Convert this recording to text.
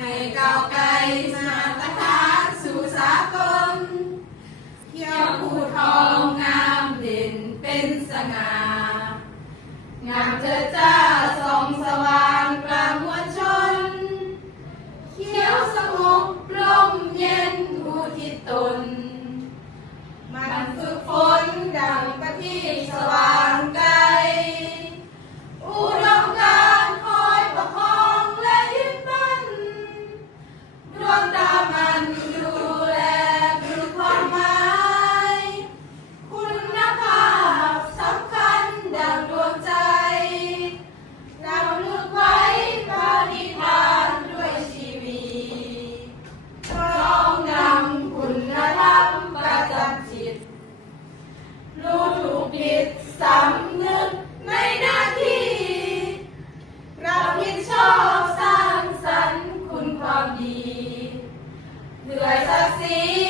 ให้ก้าวไกลมาตฐานสู่สากลเที่ยวผู้ทองงามเด่นเป็นสง่างามเธอจ้าส่องสว่างกลางมวลชนเขียวสงบลมเย็นอุทิศตน มันฝึกฝนดังประทีปสว่าง Amém.